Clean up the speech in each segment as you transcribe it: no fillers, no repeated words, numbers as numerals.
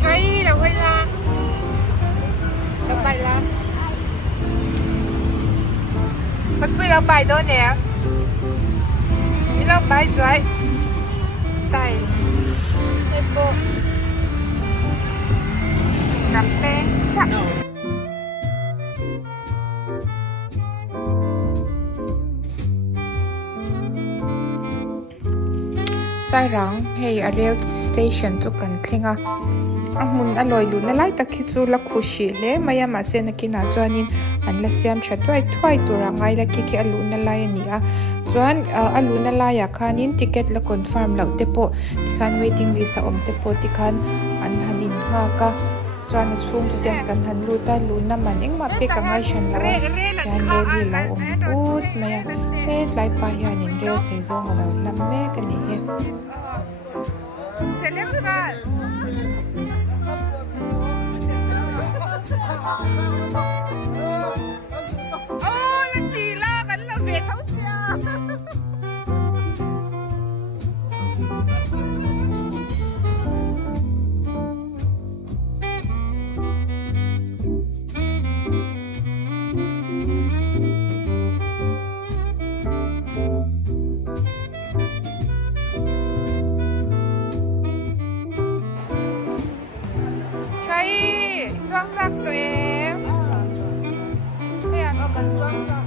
Thấy là quay ra đọc bài là bắt bây đọc bài đó nè đi đọc bài rồi style thế bộ cà phê chắc Sairang hey a rail station chu kan thlenga amun aloi lu na lai takhi chu la khushi le maya ma se na kina chuanin an la siam tha twai tura ngai la ki alu na lai ani a chuan alu na lai ya khanin ticket la confirm lo te po tikhan waiting list a om te po tikhan an hanin nga ka chuan a chung tu ten kan han lu ta lu na man engma pe ka ngai shan la yan re li la om put maya he lai pa hianin re se zong lo lam me ka ni he celebrar oh là chị la vẫn là về thấu chưa choang giặc tụi em đây à cần choang giặc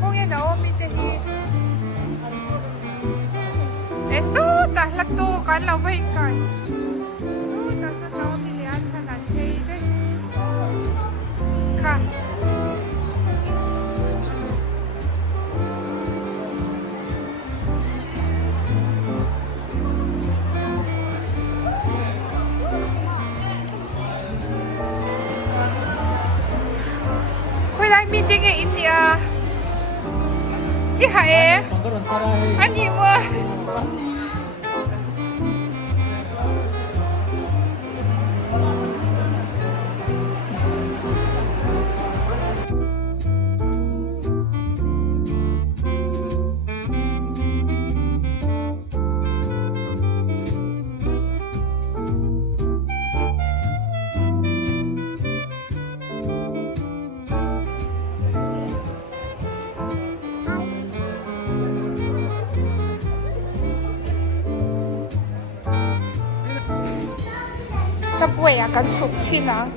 không nghe đâu mi tê hi để số ta là tu cái là vậy cái ta sẽ nói mi liền cho nó thấy đấy cả meeting in India. Iya Ani mo. Subway akan suksi lang.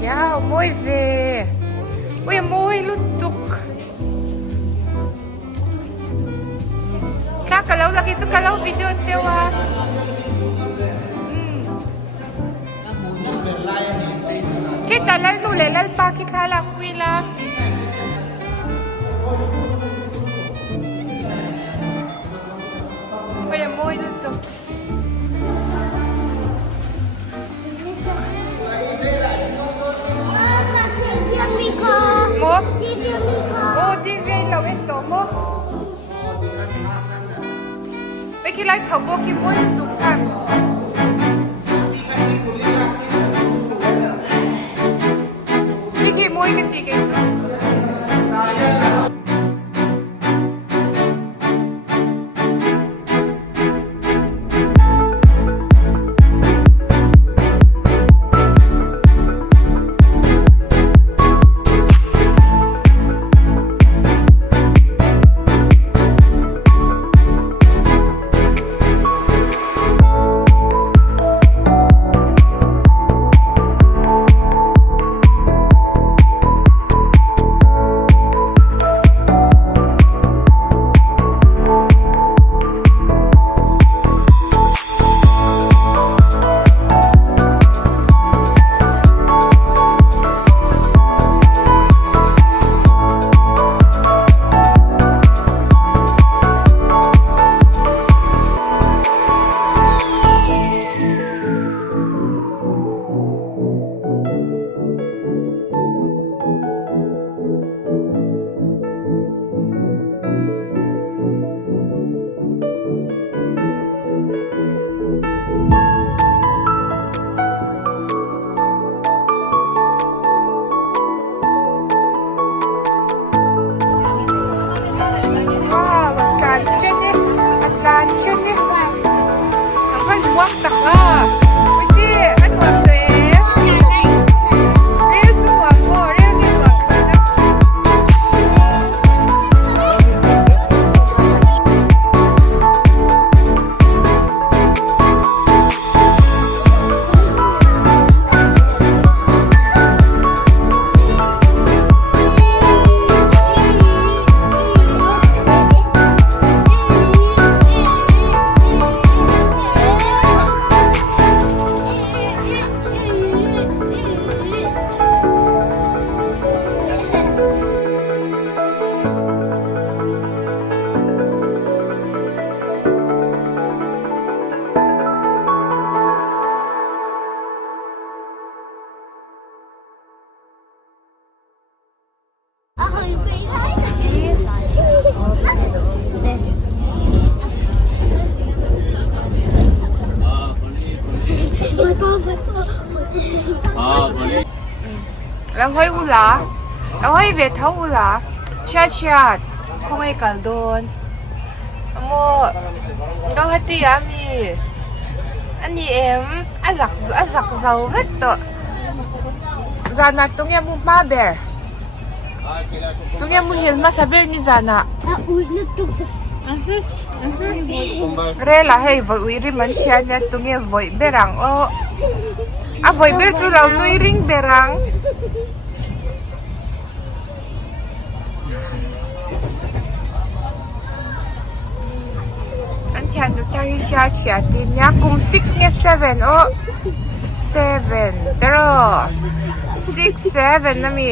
Ya, mooi về. Ôi mooi lutuk. Kalau lagi tu kalau video sewa. Kita lalu lelal pa kita lakuin lah. Kaya mooi nito. Mo? Oh, di rin law ito mo. May kilay tabo ki mo yung tuksan. Sige mo yung tigay sa. วงตักอ่ะไม่ดีอันหวานเลยเรียกจังหวะโม่เรียกหวานค่ะนะแล้วให้อุลาแล้วให้เวทเท่าอุลาชาติคงให้กันโดนโมก็ฮัตติยามีอันนี้อันสักเจ้าเรตโตจานัดตรงนี้มุมาเบร์ตรงนี้มุเห็นมาซาเบร์นี่จานะเรล่าให้วิริมันเชียเนี่ยตรงนี้วอยเบรังโอ้วอยเบร์จุดเราลุยริงเบรังฉันดูทาริชาเชียทีมยากุม6เนี่ย7โอ้7เดรอ6 7นะมี